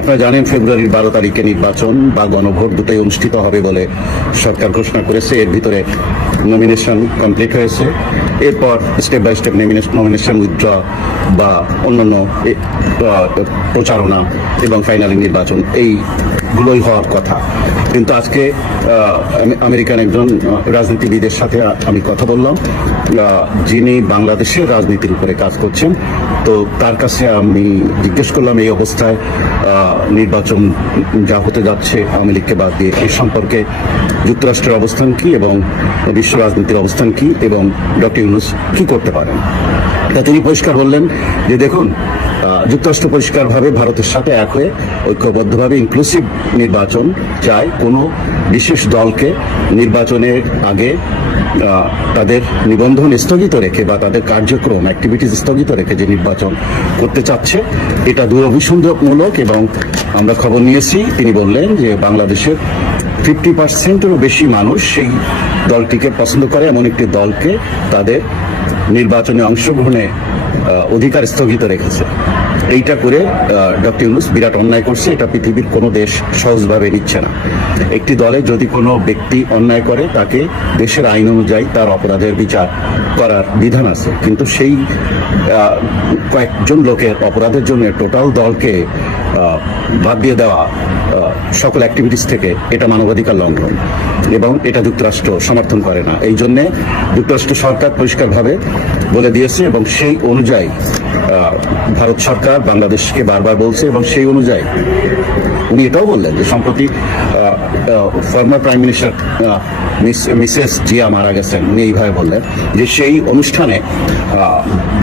আপনারা জানেন ফেব্রুয়ারির 12 তারিখে নির্বাচন বা গণভোট দুটোই অনুষ্ঠিত হবে বলে সরকার ঘোষণা করেছে। এর ভিতরে নমিনেশন কমপ্লিট হয়েছে। এরপর step by step nomination withdraw বা অন্যান্য প্রচারণা এবং ফাইনালি নির্বাচন এইগুলোই হওয়ার কথা। কিন্তু আজকে আমেরিকান একজন রাজনীতিবিদের সাথে আমি কথা বললাম, যিনি বাংলাদেশের রাজনীতির উপরে কাজ করছেন। তো তার কাছে আমি জিজ্ঞেস করলাম এই অবস্থায় নির্বাচন যা হতে যাচ্ছে আওয়ামী লীগকে বাদ দিয়ে, এই সম্পর্কে যুক্তরাষ্ট্রের অবস্থান কি এবং বিশ্ব রাজনীতির অবস্থান কি এবং ডক্টর ইউনূস কি করতে পারেন। তা তিনি পরিষ্কার বললেন যে দেখুন, যুক্তরাষ্ট্র পরিষ্কারভাবে ভারতের সাথে এক হয়ে ঐক্যবদ্ধভাবে ইনক্লুসিভ নির্বাচন চায়। কোনো বিশেষ দলকে নির্বাচনের আগে তাদের নিবন্ধন স্থগিত রেখে বা তাদের কার্যক্রম অ্যাক্টিভিটিস স্থগিত রেখে যে নির্বাচন করতে চাচ্ছে এটা দুরভিসন্ধকমূলক। এবং আমরা খবর নিয়েছি, তিনি বললেন যে বাংলাদেশের 50%-এরও বেশি মানুষ সেই দলটিকে পছন্দ করে, এমন একটি দলকে তাদের নির্বাচনে অংশগ্রহণে অধিকার স্থগিত রেখেছে। এইটা করে ডক্টর ইউনূস বিরাট অন্যায় করছে। এটা পৃথিবীর কোনো দেশ সহজভাবে নিচ্ছে না। একটি দলে যদি কোনো ব্যক্তি অন্যায় করে তাকে দেশের আইন অনুযায়ী তার অপরাধের বিচার করার বিধান আছে, কিন্তু সেই কয়েকজন লোকের অপরাধের জন্য টোটাল দলকে বাদ দিয়ে দেওয়া সকল অ্যাক্টিভিটিস থেকে এটা মানবাধিকার লঙ্ঘন এবং এটা যুক্তরাষ্ট্র সমর্থন করে না। এই জন্যে যুক্তরাষ্ট্র সরকার পরিষ্কারভাবে বলে দিয়েছে এবং সেই অনুযায়ী ভারত সরকার বাংলাদেশকে বারবার বলছে এবং সেই অনুযায়ী উনি এটাও বললেন যে সম্প্রতি former prime minister Mrs Zia মারা গেছেন। উনি এইভাবে বললেন যে সেই অনুষ্ঠানে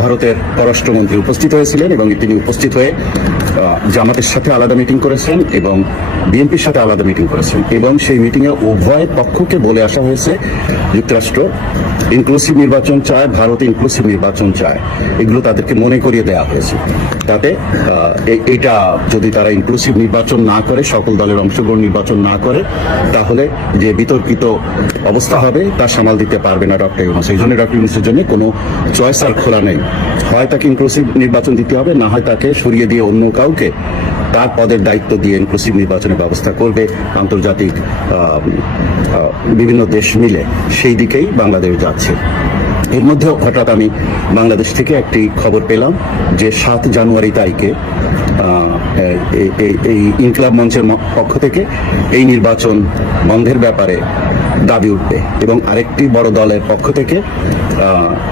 ভারতের পররাষ্ট্রমন্ত্রী উপস্থিত হয়েছিলেন এবং তিনি উপস্থিত হয়ে জামাতের সাথে আলাদা মিটিং করেছেন এবং বিএনপির সাথে আলাদা মিটিং করেছেন এবং সেই মিটিংয়ে উভয় পক্ষকে বলে আসা হয়েছে যুক্তরাষ্ট্র ইনক্লুসিভ নির্বাচন চায়, ভারত ইনক্লুসিভ নির্বাচন চায়। এগুলো তাদেরকে মনে করিয়ে দেওয়া হয়েছে। তাতে এটা যদি তারা ইনক্লুসিভ নির্বাচন না করে, সকল দলের অংশগ্রহণ নির্বাচন না করে, তাহলে যে বিতর্কিত অবস্থা হবে তা সামাল দিতে পারবে না ডক্টর ইউনূস। এই জন্য ডক্টর ইউনূসের জন্য কোনো চয়েস আর খোলা নেই। হয় তাকে ইনক্লুসিভ নির্বাচন দিতে হবে, না হয় তাকে সরিয়ে দিয়ে অন্য কাউকে তার পদের দায়িত্ব দিয়ে ইনক্লুসিভ নির্বাচনের ব্যবস্থা করবে আন্তর্জাতিক বিভিন্ন দেশ মিলে। সেই দিকেই বাংলাদেশ যাচ্ছে। এর মধ্যে হঠাৎ আমি বাংলাদেশ থেকে একটি খবর পেলাম যে 7 জানুয়ারি তারিখে এই ইনকিলাব মঞ্চের পক্ষ থেকে এই নির্বাচন বন্ধের ব্যাপারে দাবি উঠবে এবং আরেকটি বড় দলের পক্ষ থেকে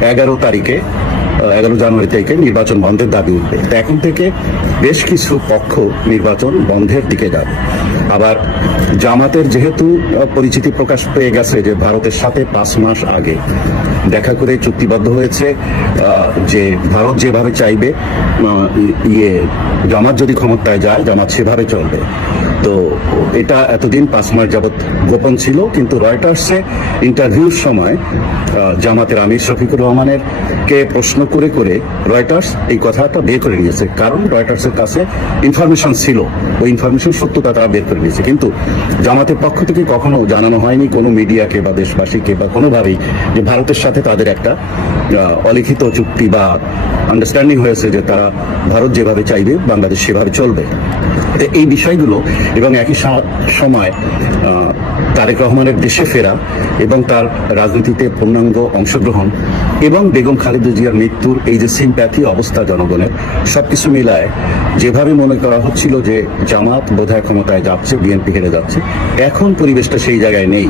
11 জানুয়ারি থেকে নির্বাচন বন্ধের দাবি উঠবে। এখন থেকে বেশ কিছু পক্ষ নির্বাচন বন্ধের দিকে যাবে। আবার জামাতের যেহেতু পরিচিতি প্রকাশ পেয়ে গেছে যে ভারতের সাথে 5 মাস আগে দেখা করে চুক্তিবদ্ধ হয়েছে যে ভারত যেভাবে চাইবে জামাত যদি ক্ষমতায় যায় জামাত সেভাবে চলবে। তো এটা এতদিন 5 মাস যাবৎ গোপন ছিল, কিন্তু রয়টার্সে ইন্টারভিউর সময় জামাতের আমির শফিকুর রহমানের কে প্রশ্ন করে করে রয়টার্স এই কথাটা বের করে নিয়েছে। কারণ রয়টার্সের কাছে ইনফরমেশন ছিল, ওই ইনফরমেশন সত্যতা তারা বের করে নিয়েছে। কিন্তু জামাতের পক্ষ থেকে কখনো জানানো হয়নি কোনো মিডিয়াকে বা দেশবাসীকে বা কোনোভাবেই যে ভারতের সাথে তাদের একটা অলিখিত চুক্তি বা আন্ডারস্ট্যান্ডিং হয়েছে যে তারা ভারত যেভাবে চাইবে বাংলাদেশ সেভাবে চলবে। এই বিষয়গুলো এবং একই সময় তারেক রহমানের দেশে ফেরা এবং তার রাজনীতিতে পূর্ণাঙ্গ অংশগ্রহণ এবং বেগম খালেদা জিয়ার মৃত্যুর এই যে সিম্প্যাথি অবস্থা জনগণের, সবকিছু মিলায় যেভাবে মনে করা হচ্ছিল যে জামাত বোধহয় ক্ষমতায় যাচ্ছে, বিএনপি হেরে যাচ্ছে, এখন পরিবেশটা সেই জায়গায় নেই।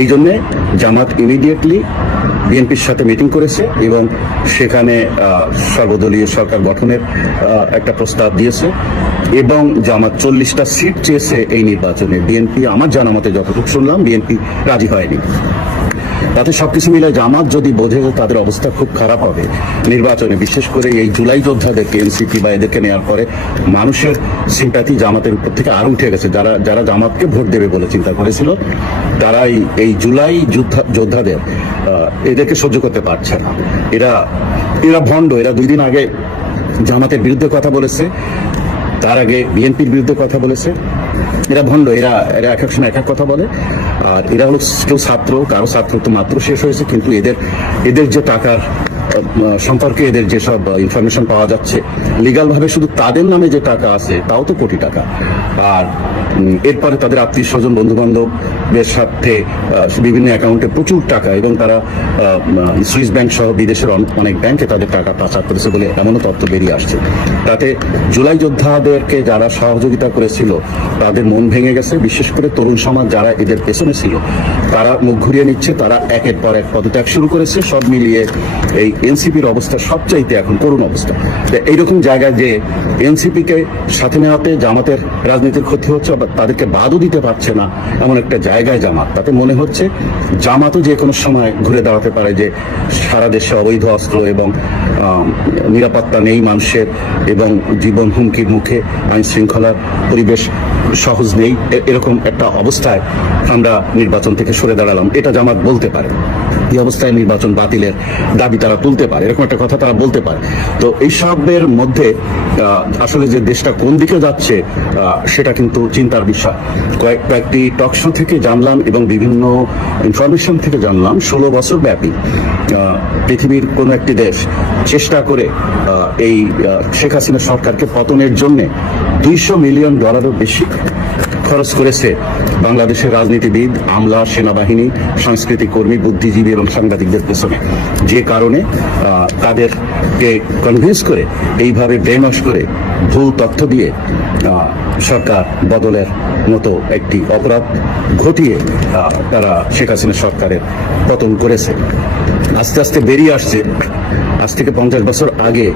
এই জন্যে জামাত ইমিডিয়েটলি বিএনপির সাথে মিটিং করেছে এবং সেখানে সর্বদলীয় সরকার গঠনের একটা প্রস্তাব দিয়েছে এবং জামাত 40টা সিট চেয়েছে এই নির্বাচনে। বিএনপি আমার জানা মতে যতটুকু শুনলাম বিএনপি রাজি হয়নি। তাতে সবকিছু মিলে জামাত যদি বোঝে তাদের অবস্থা খুব খারাপ হবে নির্বাচনে, বিশেষ করে এই জুলাই যোদ্ধাদেরকে এনসিপি বা এদেরকে নেওয়ার পরে মানুষের সিম্প্যাথি জামাতের উপর থেকে আরো উঠে গেছে। যারা জামাতকে ভোট দেবে বলে চিন্তা করেছিল তারাই এই জুলাই যোদ্ধাদের এদেরকে সহ্য করতে পারছে না। এরা ভণ্ড। এরা 2 দিন আগে জামাতের বিরুদ্ধে কথা বলেছে, তার আগে বিএনপির বিরুদ্ধে কথা বলেছে। এরা ভণ্ড। এরা এক এক সময় এক এক কথা বলে। আর এরা হলো কেউ ছাত্র, কারো ছাত্র তো মাত্র শেষ হয়েছে, কিন্তু এদের যে টাকার সম্পর্কে এদের যেসব ইনফরমেশন পাওয়া যাচ্ছে, লিগাল ভাবে শুধু তাদের নামে যে টাকা আছে তাও তো কোটি টাকা। আর এরপরে তাদের আত্মীয় স্বজন, বন্ধু বান্ধবের সাথে বিভিন্ন অ্যাকাউন্টে প্রচুর টাকা, এবং তারা সুইস ব্যাংক সহ বিদেশের অনেক ব্যাংকে তাদের টাকা পাচার করেছে বলে এমনও তথ্য বেরিয়ে আসছে। তাতে জুলাই যোদ্ধাদেরকে যারা সহযোগিতা করেছিল তাদের মন ভেঙে গেছে। বিশেষ করে তরুণ সমাজ যারা এদের পেছনে ছিল তারা মুখ ঘুরিয়ে নিচ্ছে, তারা একের পর এক পদত্যাগ শুরু করেছে। সব মিলিয়ে এই এনসিপির অবস্থা সবচাইতে এখন করুণ অবস্থা। এইরকম জায়গায় যে এনসিপি কে সাথে নেওয়াতে জামাতের রাজনীতির ক্ষতি হচ্ছে, আবার তাদেরকে বাদও দিতে পারছে না, এমন একটা জায়গায় জামাত। তাতে মনে হচ্ছে জামাতও যে কোনো সময় ঘুরে দাঁড়াতে পারে যে সারা দেশে অবৈধ অস্ত্র এবং নিরাপত্তা নেই মানুষের, এবং জীবন হুমকির মুখে, আইন শৃঙ্খলার পরিবেশ সহজ নেই, এরকম একটা অবস্থায় আমরা নির্বাচন থেকে সরে দাঁড়ালাম, এটা জামাত বলতে পারে। এই অবস্থায় নির্বাচন বাতিলের দাবি তারা তুলতে পারে, এরকম একটা কথা তারা বলতে পারে। তো এইসবের মধ্যে আসলে যে দেশটা কোন দিকে যাচ্ছে সেটা কিন্তু চিন্তার বিষয়। কয়েকটি টক শো থেকে জানলাম এবং বিভিন্ন ইনফরমেশন থেকে জানলাম 16 বছর ব্যাপী পৃথিবীর কোন একটি দেশ চেষ্টা করে এই শেখ হাসিনা সরকারকে পতনের জন্য $200 মিলিয়ন বেশি খরচ করেছে বাংলাদেশের রাজনীতিবিদ, আমলা, সেনাবাহিনী, সাংস্কৃতিক কর্মী, বুদ্ধিজীবী এবং সাংবাদিকদের পেছনে। যে কারণে তাদেরকে কনভিন্স করে, এইভাবে ব্রেনওয়াশ করে, ভুল তথ্য দিয়ে সরকার বদলের মতো একটি অপরাধ ঘটিয়ে তারা শেখ হাসিনা সরকারের পতন করেছে। আস্তে আস্তে বেরিয়ে আসছে আজ থেকে 50 বছর আগে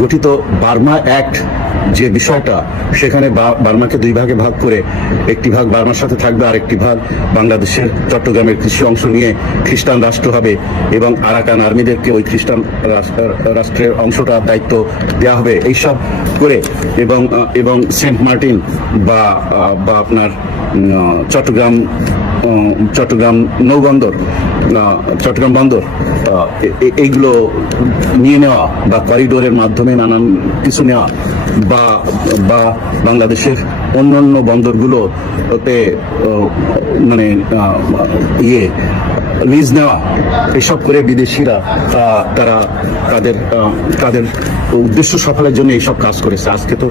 গঠিত বার্মা অ্যাক্ট, যে বিষয়টা সেখানে বার্মাকে 2 ভাগে ভাগ করে একটি ভাগ বার্মার সাথে থাকবে, আরেকটি ভাগ বাংলাদেশের চট্টগ্রামের কৃষি অংশ নিয়ে খ্রিস্টান রাষ্ট্র হবে, এবং আরাকান আর্মিদেরকে ওই খ্রিস্টান রাষ্ট্রের অংশটা দায়িত্ব দেওয়া হবে, এইসব করে, এবং সেন্ট মার্টিন বা আপনার চট্টগ্রাম নৌবন্দর, চট্টগ্রাম বন্দর, এইগুলো নিয়ে নেওয়া বা করিডোরের মাধ্যমে নানান কিছু নেওয়া, বা বাংলাদেশের অন্যান্য বন্দরগুলোতে মানে লিজ নেওয়া, এসব করে বিদেশিরা তারা তাদের উদ্দেশ্য সফলের জন্য এইসব কাজ করেছে। আজকে তো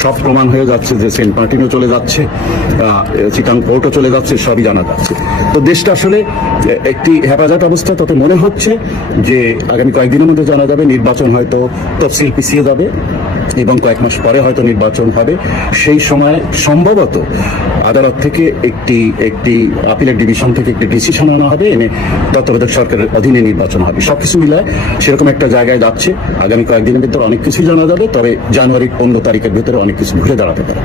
সব প্রমাণ হয়ে যাচ্ছে যে সেন্ট মার্টিনও চলে যাচ্ছে, চিটাং পোর্টও চলে যাচ্ছে, সবই জানা যাচ্ছে। তো দেশটা আসলে একটি হেফাজত অবস্থা। তত মনে হচ্ছে যে আগামী কয়েকদিনের মধ্যে জানা যাবে, নির্বাচন হয়তো তফসিল পিছিয়ে যাবে এবং কয়েক মাস পরে হয়তো নির্বাচন হবে। সেই সময় সম্ভবত আদালত থেকে একটি আপিলের ডিভিশন থেকে একটি ডিসিশন আনা হবে, এনে তত্ত্বাবধায়ক সরকারের অধীনে নির্বাচন হবে। সবকিছু মিলায় সেরকম একটা জায়গায় যাচ্ছে। আগামী কয়েকদিনের ভিতরে অনেক কিছুই জানা যাবে, তবে জানুয়ারির 15 তারিখের ভিতরে অনেক কিছু ঘুরে দাঁড়াতে পারে।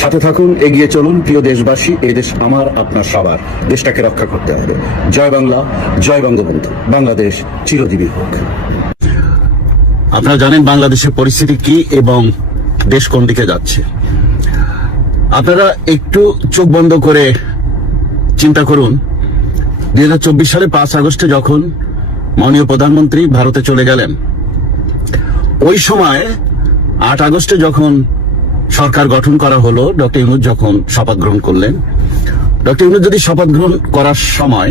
সাথে থাকুন, এগিয়ে চলুন প্রিয় দেশবাসী। এই দেশ আমার, আপনার সবার। দেশটাকে রক্ষা করতে হবে। জয় বাংলা, জয় বঙ্গবন্ধু। বাংলাদেশ চিরজীবী হোক। আপনারা জানেন বাংলাদেশের পরিস্থিতি কি এবং দেশ কোন দিকে যাচ্ছে। আপনারা একটু চোখ বন্ধ করে চিন্তা করুন, 2024 সালে 5 আগস্টে যখন মাননীয় প্রধানমন্ত্রী ভারতে চলে গেলেন, ওই সময় 8 আগস্টে যখন সরকার গঠন করা হলো, ডক্টর ইউনূস যখন শপথ গ্রহণ করলেন, ডক্টর ইউনূস যদি শপথ গ্রহণ করার সময়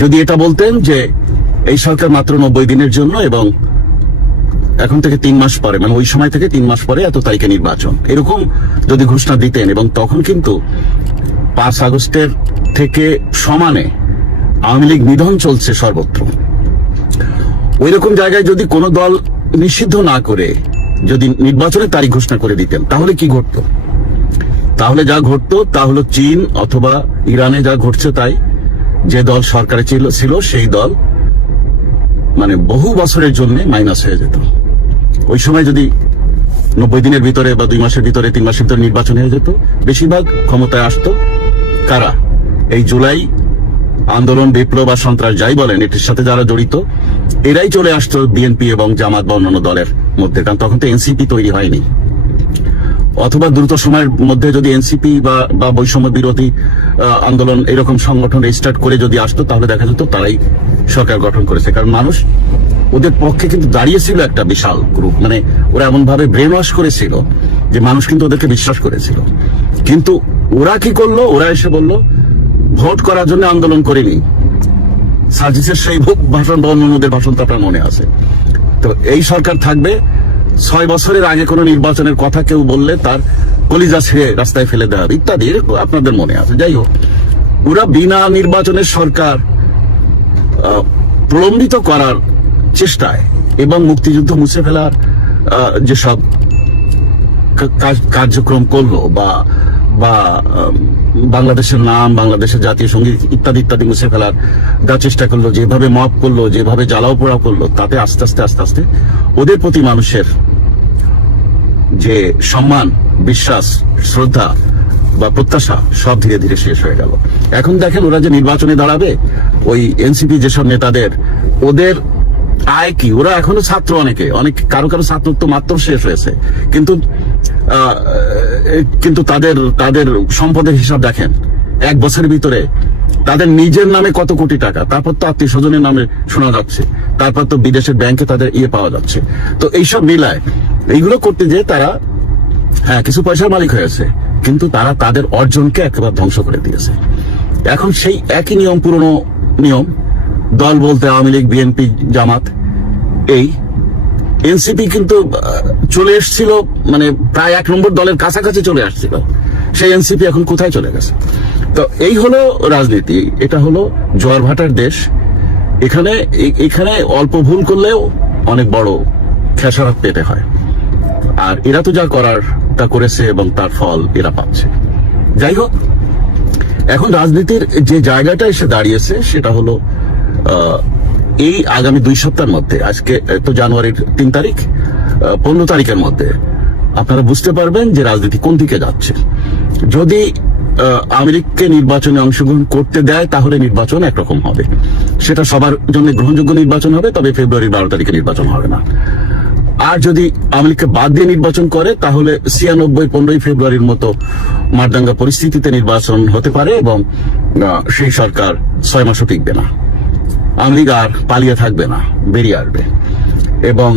যদি এটা বলতেন যে এই সরকার মাত্র 90 দিনের জন্য এবং এখন থেকে 3 মাস পরে, মানে ওই সময় থেকে 3 মাস পরে এত তারিখে নির্বাচন, এরকম যদি ঘোষণা দিতেন, এবং তখন কিন্তু 5 আগস্টের থেকে সমানে আওয়ামী লীগ নিধন চলছে সর্বত্র, ওই রকম জায়গায় যদি কোনো দল নিষিদ্ধ না করে যদি নির্বাচনের তারিখ ঘোষণা করে দিতেন, তাহলে কি ঘটতো? তাহলে যা ঘটতো তা হলো চীন অথবা ইরানে যা ঘটছে তাই। যে দল সরকারে ছিল সেই দল মানে বহু বছরের জন্য মাইনাস হয়ে যেত। ওই সময় যদি 90 দিনের ভিতরে বা 2 মাসের ভিতরে, 3 মাসের ভিতরে নির্বাচন হয়ে যেত, বেশিরভাগ ক্ষমতায় আসতো কারা? এই জুলাই আন্দোলন, বিপ্লব বা সন্ত্রাস যাই বলেন, এটির সাথে যারা জড়িত, এরাই চলে আসতো বিএনপি এবং জামাত বা অন্যান্য দলের মধ্যে, কারণ তখন তো এনসিপি তৈরি হয়নি। অথবা দ্রুত সময়ের মধ্যে যদি এনসিপি বা বৈষম্য বিরোধী আন্দোলন এরকম সংগঠন রেজিস্টার্ট করে যদি আসতো, তাহলে দেখা যেত তারাই সরকার গঠন করেছে। কারণ মানুষ ওদের পক্ষে কিন্তু দাঁড়িয়েছিল একটা বিশাল গ্রুপ, মানে ওরা এমন ভাবে ব্রেন ওয়াশ করেছিল যে মানুষ কিন্তু ওদেরকে বিশ্বাস করেছিল। কিন্তু ওরা কি করলো? ওরা এসে বলল ভোট করার জন্য আন্দোলন করেনি, সার্জিসের সেই ভাষণ বা অন্যদের ভাষণ তো আপনার মনে আছে। তো এই সরকার থাকবে, 6 বছরের আগে কোনো নির্বাচনের কথা কেউ বললে তার কলিজা ছিঁড়ে রাস্তায় ফেলে দেওয়া হবে ইত্যাদি, আপনাদের মনে আছে। যাই হোক, ওরা বিনা নির্বাচনের সরকার প্রলম্বিত করার চেষ্টায় এবং মুক্তিযুদ্ধ মুছে ফেলার যেসব কার্যক্রম করলো বা বাংলাদেশের নাম, বাংলাদেশের জাতীয় সঙ্গীত ইত্যাদি ইত্যাদি মুছে ফেলার যা চেষ্টা করলো, যেভাবে মব করলো, যেভাবে জ্বালাও পোড়াও করলো, তাতে আস্তে আস্তে ওদের প্রতি মানুষের যে সম্মান, বিশ্বাস, শ্রদ্ধা বা প্রত্যাশা সব ধীরে ধীরে শেষ হয়ে গেল। এখন দেখেন ওরা যে নির্বাচনে দাঁড়াবে, ওই এনসিপি যেসব নেতাদের, ওদের আয় কি, ওরা এখনো ছাত্র, অনেক কারো ছাত্রত্ব মাত্র শেষ হয়েছে, কিন্তু তাদের সম্পদের হিসাব দেখেন, 1 বছরের ভিতরে তাদের নিজের নামে কত কোটি টাকা, তারপর তো আত্মীয় স্বজনের নামে শোনা যাচ্ছে, তারপর তো বিদেশের ব্যাংকে তাদের পাওয়া যাচ্ছে। তো এইসব মিলায় এইগুলো করতে যে তারা কিছু পয়সার মালিক হয়েছে, কিন্তু তারা তাদের অর্জনকে একেবারে ধ্বংস করে দিয়েছে। এখন সেই একই নিয়ম, পুরনো নিয়ম, দল বলতে আওয়ামী লীগ, বিএনপি, জামাত, এই এনসিপি কিন্তু চলে এসেছিল, মানে প্রায় 1 নম্বর দলের কাছাকাছি চলে আসছিল। সেই এনসিপি এখন কোথায় চলে গেছে? তো এই হলো রাজনীতি, এটা হলো জোয়ার ভাটার দেশ। এখানে অল্প ভুল করলেও অনেক বড় খেসারত পেতে হয়। আর এরা তো যা করার তা করেছে এবং তার ফল এরা পাচ্ছে। যাই হোক, এখন রাজনীতির যে জায়গাটা এসে দাঁড়িয়েছে সেটা হলো এই আগামী 2 সপ্তাহের মধ্যে, আজকে তো জানুয়ারির 3 তারিখ, 15 তারিখের মধ্যে আপনারা বুঝতে পারবেন যে রাজনীতি কোন দিকে যাচ্ছে। যদি আওয়ামী লীগকে নির্বাচনে অংশগ্রহণ করতে দেয় তাহলে নির্বাচন একরকম হবে, সেটা সবার জন্য গ্রহণযোগ্য নির্বাচন হবে, তবে ফেব্রুয়ারি 12 তারিখে নির্বাচন হবে না। আর যদি আওয়ামী লীগকে বাদ দিয়ে নির্বাচন করে তাহলে 96 15 ফেব্রুয়ারির মতো মারদাঙ্গা পরিস্থিতিতে নির্বাচন হতে পারে এবং সেই সরকার 6 মাসও টিকবে না। আওয়ামী লীগ আর পালিয়ে থাকবে না, বেরিয়ে আসবে এবং